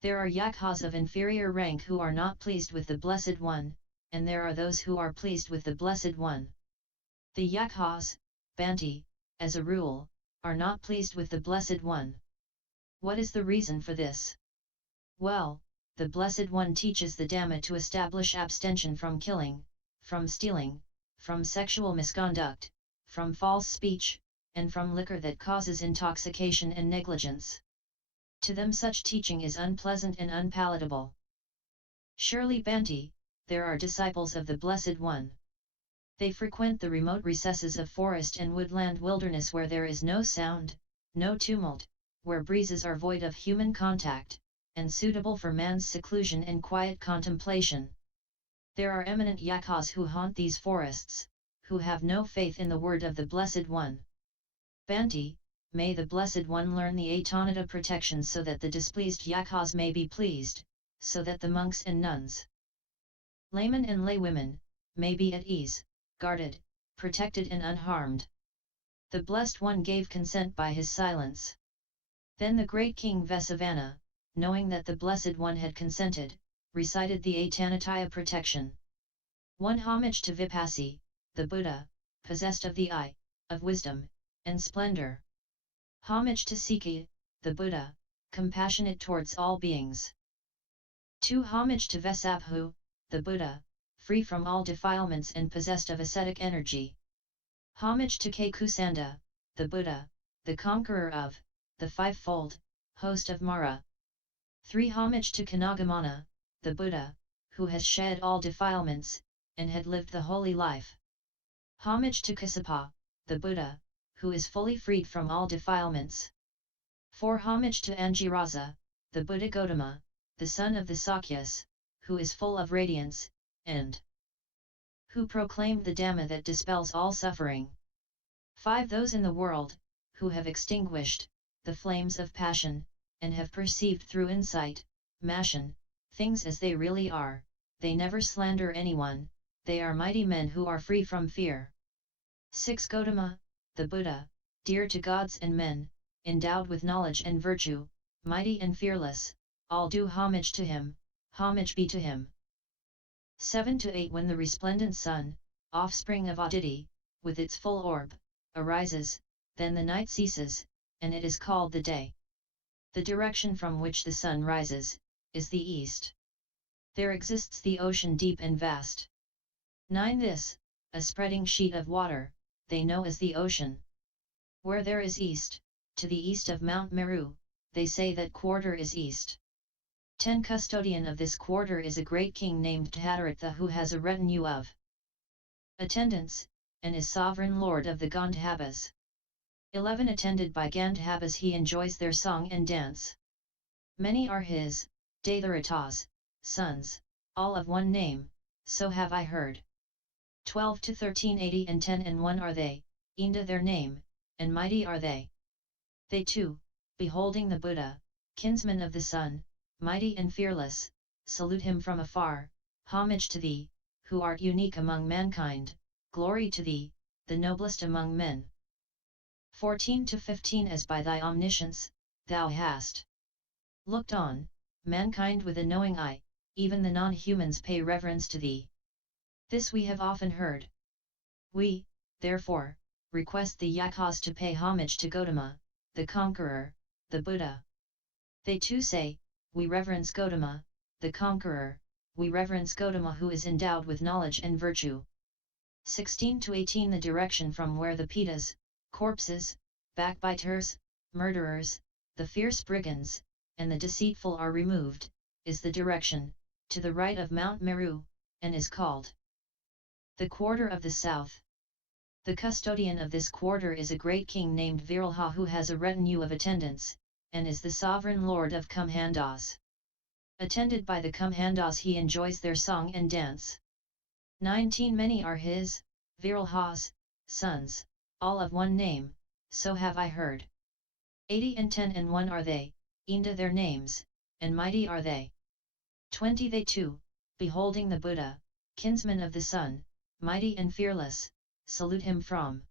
There are Yakkhas of inferior rank who are not pleased with the Blessed One, and there are those who are pleased with the Blessed One. The Yakkhas, Banti, as a rule, are not pleased with the Blessed One. What is the reason for this? Well, the Blessed One teaches the Dhamma to establish abstention from killing, from stealing, from sexual misconduct, from false speech, and from liquor that causes intoxication and negligence. To them such teaching is unpleasant and unpalatable. Surely Banti, there are disciples of the Blessed One. They frequent the remote recesses of forest and woodland wilderness where there is no sound, no tumult, where breezes are void of human contact, and suitable for man's seclusion and quiet contemplation. There are eminent Yakkhas who haunt these forests, who have no faith in the word of the Blessed One. Banti, may the Blessed One learn the Atanata protection so that the displeased Yakkhas may be pleased, so that the monks and nuns, laymen and laywomen, may be at ease, guarded, protected and unharmed. The Blessed One gave consent by his silence. Then the great king Vessavana, knowing that the Blessed One had consented, recited the Atanataya protection. 1. Homage to Vipassi, the Buddha, possessed of the eye, of wisdom, and splendor. Homage to Sikhi, the Buddha, compassionate towards all beings. 2. Homage to Vessabhu, the Buddha, free from all defilements and possessed of ascetic energy. Homage to Kusinata, the Buddha, the conqueror of, the fivefold, host of Mara. 3. Homage to Kanagamana, the Buddha, who has shed all defilements, and had lived the holy life. Homage to Kassapa, the Buddha, who is fully freed from all defilements. 4. Homage to Angirasa, the Buddha Gautama, the son of the Sakyas, who is full of radiance, and who proclaimed the Dhamma that dispels all suffering. 5. Those in the world, who have extinguished the flames of passion, and have perceived through insight, Mashan, things as they really are, they never slander anyone, they are mighty men who are free from fear. 6. Gautama, the Buddha, dear to gods and men, endowed with knowledge and virtue, mighty and fearless, all do homage to him, homage be to him. 7 to 8. When the resplendent sun, offspring of Aditi, with its full orb, arises, then the night ceases, and it is called the day. The direction from which the sun rises, is the east. There exists the ocean deep and vast. 9. This, a spreading sheet of water, they know as the ocean. Where there is east, to the east of Mount Meru, they say that quarter is east. 10. Custodian of this quarter is a great king named Arittha who has a retinue of attendants, and is sovereign lord of the Gandhabas. 11. Attended by Gandhabas he enjoys their song and dance. Many are his, Datharatas, sons, all of one name, so have I heard. 12 to 13. 80 and 10 and 1 are they, Inda their name, and mighty are they. They too, beholding the Buddha, kinsman of the sun, mighty and fearless, salute him from afar, homage to thee, who art unique among mankind, glory to thee, the noblest among men. 14 to 15. As by thy omniscience, thou hast looked on mankind with a knowing eye, even the non-humans pay reverence to thee. This we have often heard. We, therefore, request the Yakkhas to pay homage to Gautama, the conqueror, the Buddha. They too say, we reverence Gautama, the conqueror, we reverence Gautama who is endowed with knowledge and virtue. 16 to 18. The direction from where the Pitas, corpses, backbiters, murderers, the fierce brigands, and the deceitful are removed, is the direction, to the right of Mount Meru, and is called the quarter of the south. The custodian of this quarter is a great king named Viralha who has a retinue of attendants, and is the sovereign lord of Kumhandas. Attended by the Kumhandas he enjoys their song and dance. 19. Many are his, Viralha's, sons, all of one name, so have I heard. 80 and 10 and 1 are they, Inda their names, and mighty are they. 20. They too, beholding the Buddha, kinsman of the sun, mighty and fearless, salute him from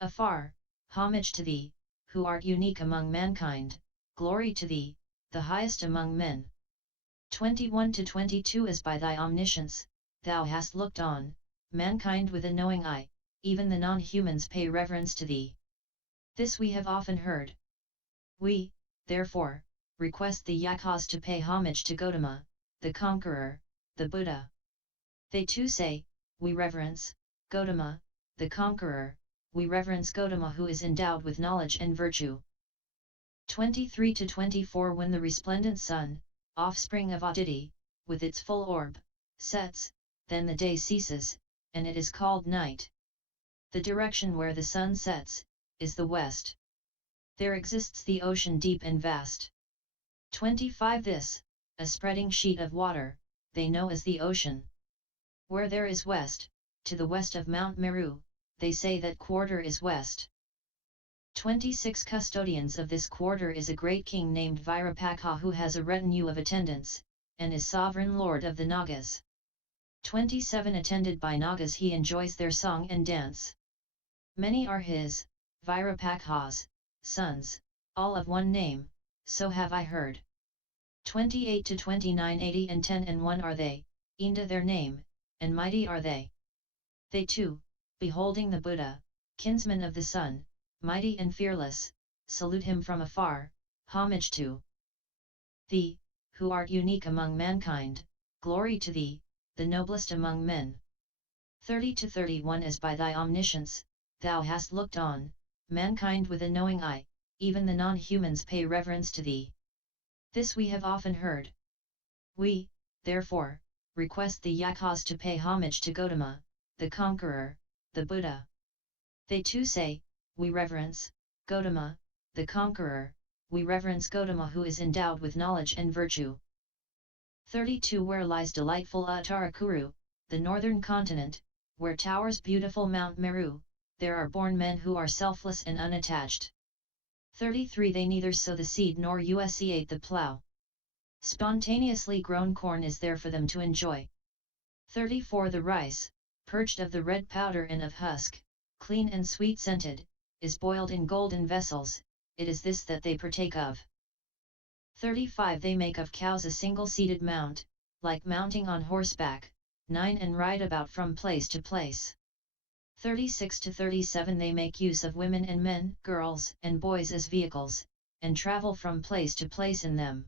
afar, homage to thee, who art unique among mankind, glory to thee, the highest among men. 21 to 22 As by thy omniscience, thou hast looked on, mankind with a knowing eye, even the non-humans pay reverence to thee. This we have often heard. We, therefore, request the Yakkhas to pay homage to Gautama, the conqueror, the Buddha. They too say, we reverence Gautama, the conqueror, we reverence Gautama who is endowed with knowledge and virtue. 23 to 24 When the resplendent sun, offspring of Aditi, with its full orb, sets, then the day ceases, and it is called night. The direction where the sun sets, is the west. There exists the ocean deep and vast. 25 This, a spreading sheet of water, they know as the ocean. Where there is west, to the west of Mount Meru, they say that quarter is west. 26 Custodians of this quarter is a great king named Virapaka who has a retinue of attendants, and is sovereign lord of the Nagas. 27 Attended by Nagas he enjoys their song and dance. Many are his, Virapaka's, sons, all of one name, so have I heard. 28 to 29 80 and 10 and 1 are they, Inda their name, and mighty are they. They too, beholding the Buddha, kinsman of the sun, mighty and fearless, salute him from afar, homage to thee, who art unique among mankind, glory to thee, the noblest among men. 30 to 31 As by thy omniscience, thou hast looked on, mankind with a knowing eye, even the non-humans pay reverence to thee. This we have often heard. We, therefore, request the Yakkhas to pay homage to Gautama, the conqueror, the Buddha. They too say, we reverence Gautama, the conqueror, we reverence Gautama who is endowed with knowledge and virtue. 32 Where lies delightful Uttarakuru, the northern continent, where towers beautiful Mount Meru, there are born men who are selfless and unattached. 33 They neither sow the seed nor useate the plough. Spontaneously grown corn is there for them to enjoy. 34 The rice, purged of the red powder and of husk, clean and sweet-scented, is boiled in golden vessels, it is this that they partake of. 35 They make of cows a single-seated mount, like mounting on horseback, 9 and ride about from place to place. 36 to 37 They make use of women and men, girls and boys as vehicles, and travel from place to place in them.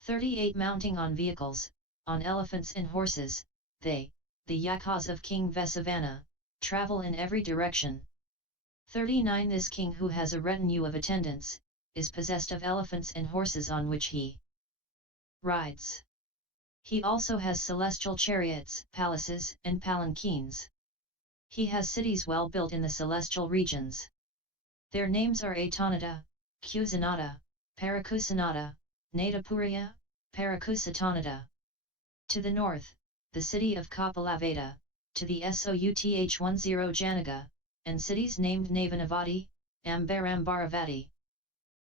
38 Mounting on vehicles, on elephants and horses, they, the Yakkhas of King Vessavana, travel in every direction. 39 This king who has a retinue of attendants, is possessed of elephants and horses on which he rides. He also has celestial chariots, palaces, and palanquins. He has cities well built in the celestial regions. Their names are Atanata, Kusinata, Parakusinata, Natasuriya, Parakusitanata. To the north, the city of Kapivanta, to the South Janogha, and cities named Navanavati, Ambara-ambaravati,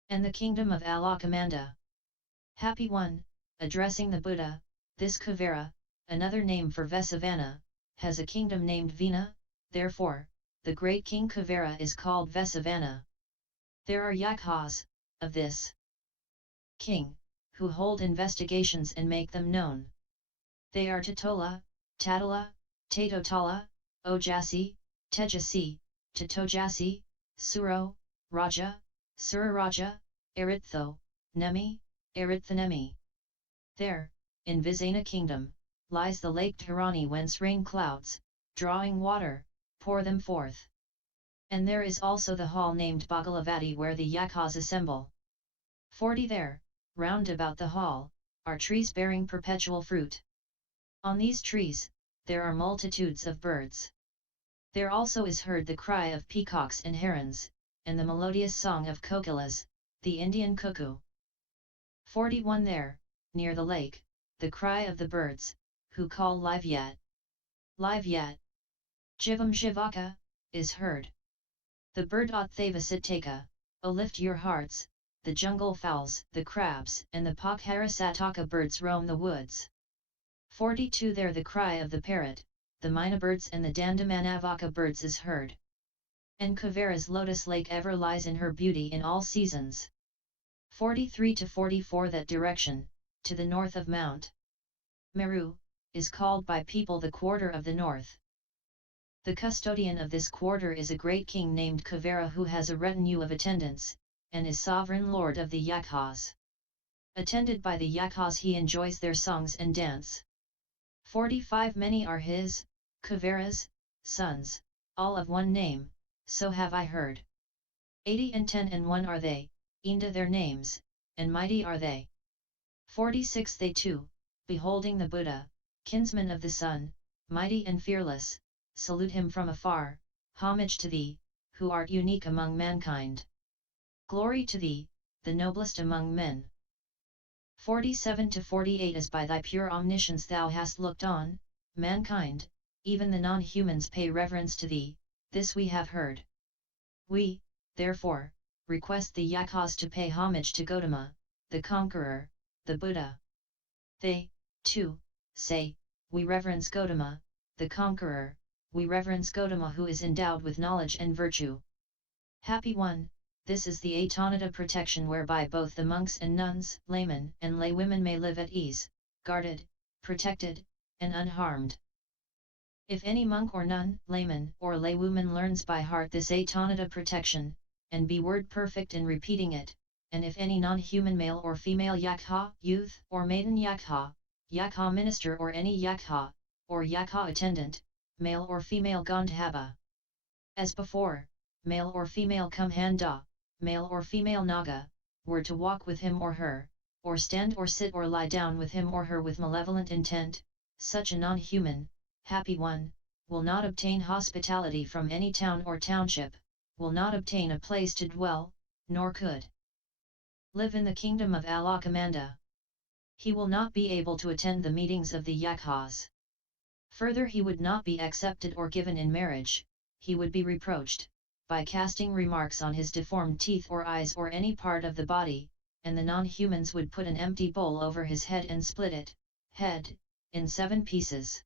and the kingdom of Alakamanda. Happy One, addressing the Buddha, this Kuvera, another name for Vessavana, has a kingdom named Visna, therefore, the great king Kuvera is called Vessavana. There are Yakkhas, of this king, who hold investigations and make them known. They are Tatola, Tattala, Tatotala, Ojasi, Tejasi, Tatojasi, Suro-raja, Sura-raja, Arittho-nemi, Arittha-nemi. There, in Visana kingdom, lies the lake Dharani whence rain clouds, drawing water, pour them forth. And there is also the hall named Bhagalavati where the Yakkhas assemble. 40 There, round about the hall, are trees bearing perpetual fruit. On these trees, there are multitudes of birds. There also is heard the cry of peacocks and herons, and the melodious song of kokilas, the Indian cuckoo. 41 There, near the lake, the cry of the birds, who call live yet, jivam jivaka, is heard. The bird Athavasitaka, O lift your hearts, the jungle fowls, the crabs and the Pakharasataka birds roam the woods. 42 There the cry of the parrot, the myna birds and the Dandamanavaka birds is heard. And Kuvera's lotus lake ever lies in her beauty in all seasons. 43 to 44 That direction, to the north of Mount Meru, is called by people the quarter of the north. The custodian of this quarter is a great king named Kuvera who has a retinue of attendants, and is sovereign lord of the Yakkhas. Attended by the Yakkhas he enjoys their songs and dance. 45 Many are his, Kuvera's, sons, all of one name, so have I heard. 80 and 10 and 1 are they, Inda their names, and mighty are they. 46 They too, beholding the Buddha, kinsman of the sun, mighty and fearless, salute him from afar, homage to thee, who art unique among mankind. Glory to thee, the noblest among men. 47 to 48 As by thy pure omniscience thou hast looked on, mankind, even the non-humans pay reverence to thee, this we have heard. We, therefore, request the Yakkhas to pay homage to Gautama, the conqueror, the Buddha. They, too, say, we reverence Gautama, the conqueror, we reverence Gautama who is endowed with knowledge and virtue. Happy one, this is the Atanata protection whereby both the monks and nuns, laymen and laywomen may live at ease, guarded, protected, and unharmed. If any monk or nun, layman or laywoman learns by heart this Atanata protection, and be word perfect in repeating it, and if any non-human male or female Yakkha, youth or maiden Yakkha, Yakkha minister or any Yakkha, or Yakkha attendant, male or female Gandhava. As before, male or female Kumhanda, male or female Naga, were to walk with him or her, or stand or sit or lie down with him or her with malevolent intent, such a non-human, happy one, will not obtain hospitality from any town or township, will not obtain a place to dwell, nor could live in the kingdom of Alakamanda. He will not be able to attend the meetings of the Yakkhas. Further he would not be accepted or given in marriage, he would be reproached, by casting remarks on his deformed teeth or eyes or any part of the body, and the non-humans would put an empty bowl over his head and split it, head, in 7 pieces.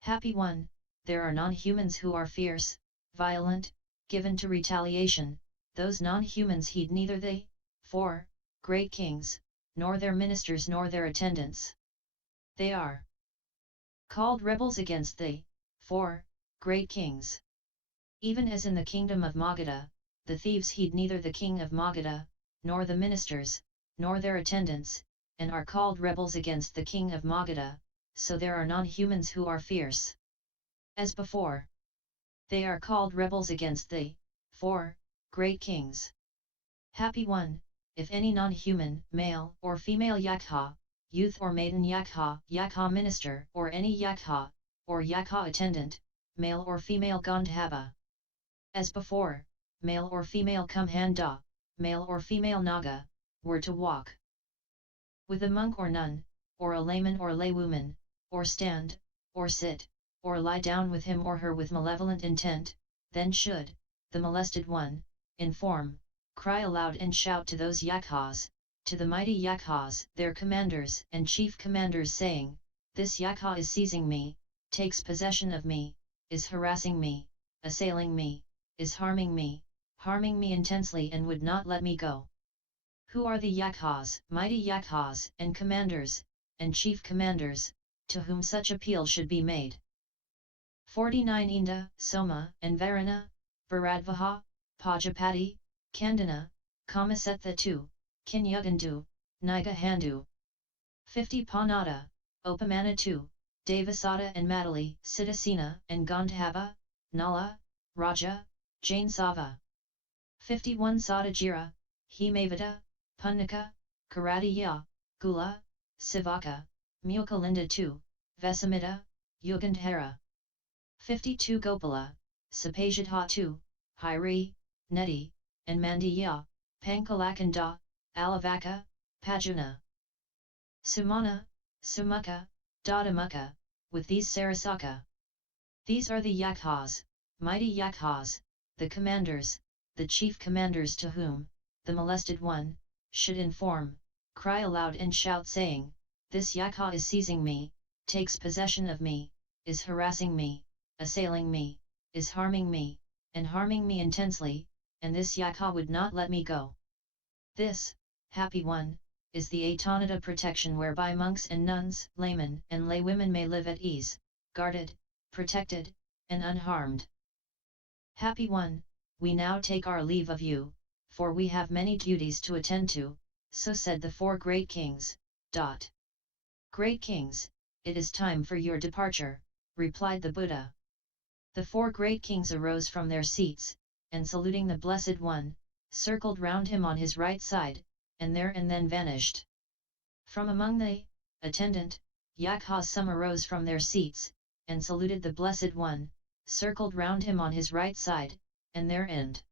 Happy one, there are non-humans who are fierce, violent, given to retaliation, those non-humans heed neither they, 4 great kings, nor their ministers nor their attendants. They are called rebels against the 4 great kings. Even as in the kingdom of Magadha, the thieves heed neither the king of Magadha, nor the ministers, nor their attendants, and are called rebels against the king of Magadha, so there are non-humans who are fierce. As before, they are called rebels against the 4 great kings. Happy one, if any non-human, male or female Yakkha, youth or maiden Yakkha, Yakkha minister or any Yakkha, or Yakkha attendant, male or female Gandhava. As before, male or female Kumhanda, male or female Naga, were to walk with a monk or nun, or a layman or laywoman, or stand, or sit, or lie down with him or her with malevolent intent, then should, the molested one, inform, cry aloud and shout to those Yakkhas, to the mighty Yakkhas, their commanders and chief commanders saying, this Yakkha is seizing me, takes possession of me, is harassing me, assailing me, is harming me intensely and would not let me go. Who are the Yakkhas, mighty Yakkhas, and commanders, and chief commanders, to whom such appeal should be made? 49 Inda, Soma, and Varana, Bharadvaha, Pajapati, Kandana, Kamasetha 2, Kinyagandu, Niga Handu. 50 Panada, Upamana 2, Devasata and Madali, Siddhasena and Gandhava, Nala, Raja, Jain Sava. 51 Sadajira, Himavata, Punika, Karadiya, Gula, Sivaka, Mukalinda 2, Vesamita, Yugandhara. 52 Gopala, Sapajadha 2, Hairi, Neti, and Mandiya, Pankalakanda, Alavaka, Pajuna. Sumana, Sumukha, Dadamukha, with these Sarasaka. These are the Yakkhas, mighty Yakkhas, the commanders, the chief commanders to whom, the molested one, should inform, cry aloud and shout saying, this Yakkha is seizing me, takes possession of me, is harassing me, assailing me, is harming me, and harming me intensely, and this Yakkha would not let me go. This, happy one, is the Atanata protection whereby monks and nuns, laymen and laywomen may live at ease, guarded, protected, and unharmed. Happy one, we now take our leave of you, for we have many duties to attend to, so said the four great kings. Great kings, it is time for your departure, replied the Buddha. The four great kings arose from their seats, and saluting the Blessed One, circled round him on his right side, and there and then vanished. From among the attendant Yakkhas some arose from their seats, and saluted the Blessed One, circled round him on his right side, and there and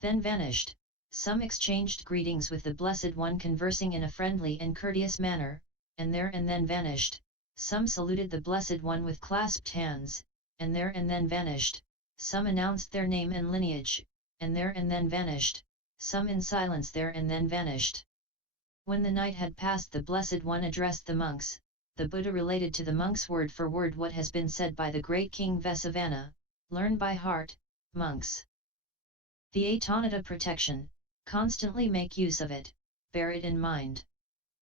then vanished. Some exchanged greetings with the Blessed One, conversing in a friendly and courteous manner, and there and then vanished. Some saluted the Blessed One with clasped hands, and there and then vanished. Some announced their name and lineage, and there and then vanished. Some in silence there and then vanished. When the night had passed, the Blessed One addressed the monks. The Buddha related to the monks word for word what has been said by the great king Vessavana. Learn by heart, monks. The Atanata protection, constantly make use of it, bear it in mind.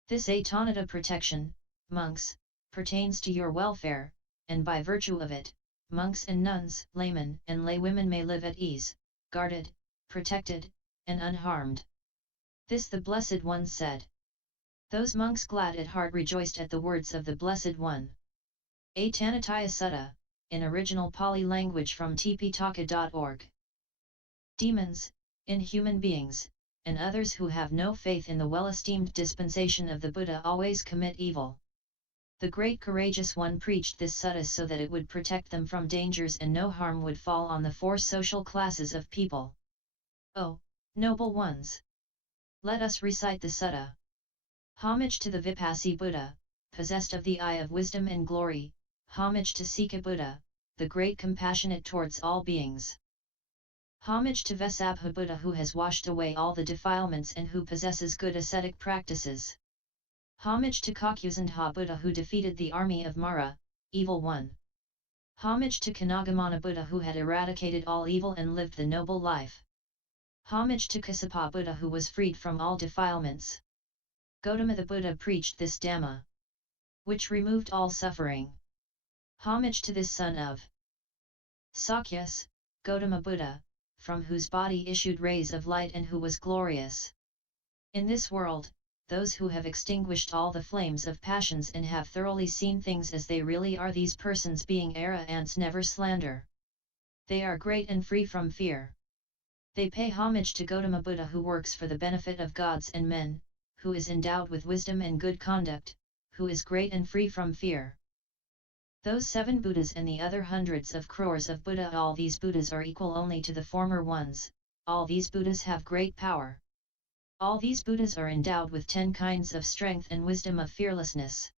This Atanata protection, monks, pertains to your welfare, and by virtue of it, monks and nuns, laymen and laywomen may live at ease, guarded, protected, and unharmed. This the Blessed One said. Those monks glad at heart rejoiced at the words of the Blessed One. Atanataya Sutta, in original Pali language from tpitaka.org. Demons, inhuman beings, and others who have no faith in the well-esteemed dispensation of the Buddha always commit evil. The great courageous one preached this sutta so that it would protect them from dangers and no harm would fall on the four social classes of people. O noble ones! Let us recite the sutta. Homage to the Vipassi Buddha, possessed of the eye of wisdom and glory. Homage to Sika Buddha, the great compassionate towards all beings. Homage to Vessabha Buddha, who has washed away all the defilements and who possesses good ascetic practices. Homage to Kapivanta Buddha, who defeated the army of Mara, evil one. Homage to Kanagamana Buddha, who had eradicated all evil and lived the noble life. Homage to Kassapa Buddha, who was freed from all defilements. Gautama the Buddha preached this Dhamma, which removed all suffering. Homage to this son of Sakyas, Gautama Buddha, from whose body issued rays of light and who was glorious. In this world, those who have extinguished all the flames of passions and have thoroughly seen things as they really are, these persons being arahants never slander. They are great and free from fear. They pay homage to Gautama Buddha, who works for the benefit of gods and men, who is endowed with wisdom and good conduct, who is great and free from fear. Those 7 Buddhas and the other hundreds of crores of Buddha, all these Buddhas are equal only to the former ones, all these Buddhas have great power. All these Buddhas are endowed with 10 kinds of strength and wisdom of fearlessness.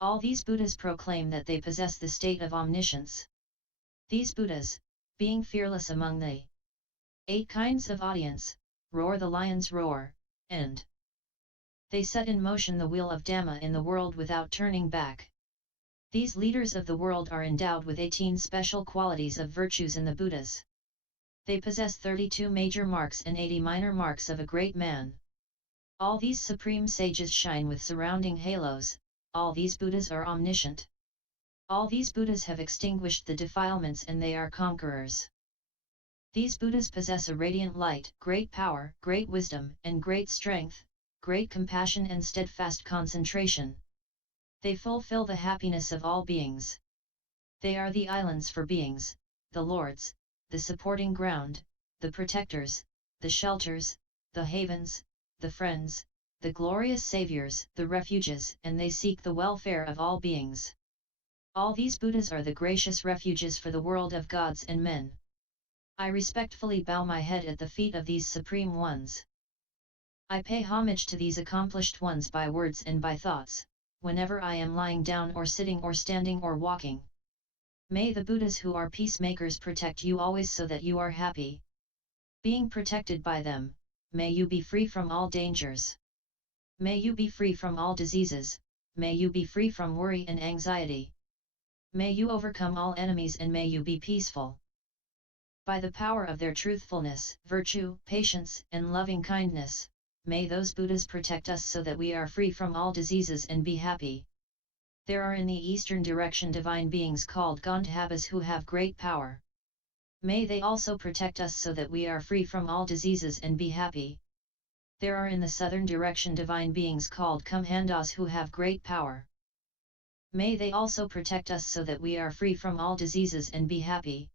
All these Buddhas proclaim that they possess the state of omniscience. These Buddhas, being fearless among the 8 kinds of audience, roar the lion's roar, and they set in motion the wheel of Dhamma in the world without turning back. These leaders of the world are endowed with 18 special qualities of virtues in the Buddhas. They possess 32 major marks and 80 minor marks of a great man. All these supreme sages shine with surrounding halos, all these Buddhas are omniscient. All these Buddhas have extinguished the defilements and they are conquerors. These Buddhas possess a radiant light, great power, great wisdom and great strength, great compassion and steadfast concentration. They fulfill the happiness of all beings. They are the islands for beings, the lords, the supporting ground, the protectors, the shelters, the havens, the friends, the glorious saviors, the refuges, and they seek the welfare of all beings. All these Buddhas are the gracious refuges for the world of gods and men. I respectfully bow my head at the feet of these supreme ones. I pay homage to these accomplished ones by words and by thoughts, whenever I am lying down or sitting or standing or walking. May the Buddhas who are peacemakers protect you always so that you are happy. Being protected by them, may you be free from all dangers. May you be free from all diseases, may you be free from worry and anxiety. May you overcome all enemies and may you be peaceful. By the power of their truthfulness, virtue, patience, and loving kindness, may those Buddhas protect us so that we are free from all diseases and be happy. There are in the eastern direction divine beings called Gandhabas who have great power. May they also protect us so that we are free from all diseases and be happy. There are in the southern direction divine beings called Kumhandas who have great power. May they also protect us so that we are free from all diseases and be happy.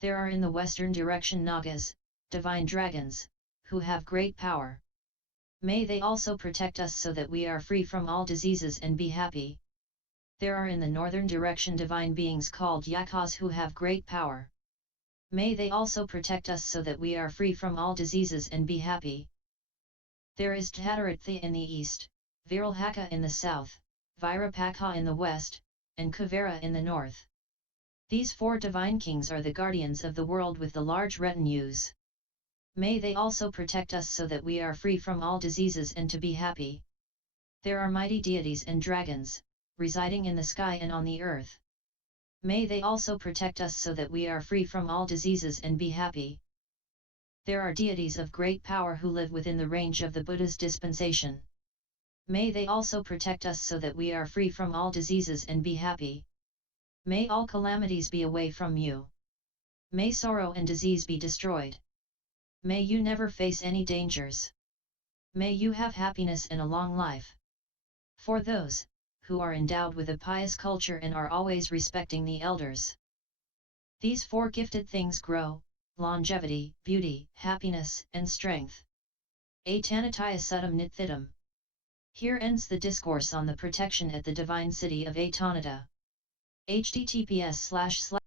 There are in the western direction Nagas, divine dragons, who have great power. May they also protect us so that we are free from all diseases and be happy. There are in the northern direction divine beings called Yakkhas who have great power. May they also protect us so that we are free from all diseases and be happy. There is Arittha in the east, Viralhaka in the south, Virapaka in the west, and Kuvera in the north. These four divine kings are the guardians of the world with the large retinues. May they also protect us so that we are free from all diseases and to be happy. There are mighty deities and dragons, residing in the sky and on the earth. May they also protect us so that we are free from all diseases and be happy. There are deities of great power who live within the range of the Buddha's dispensation. May they also protect us so that we are free from all diseases and be happy. May all calamities be away from you. May sorrow and disease be destroyed. May you never face any dangers. May you have happiness and a long life. For those who are endowed with a pious culture and are always respecting the elders. These four gifted things grow: longevity, beauty, happiness, and strength. Atanataya Suttam Nithidam. Here ends the discourse on the protection at the divine city of Atanata. https://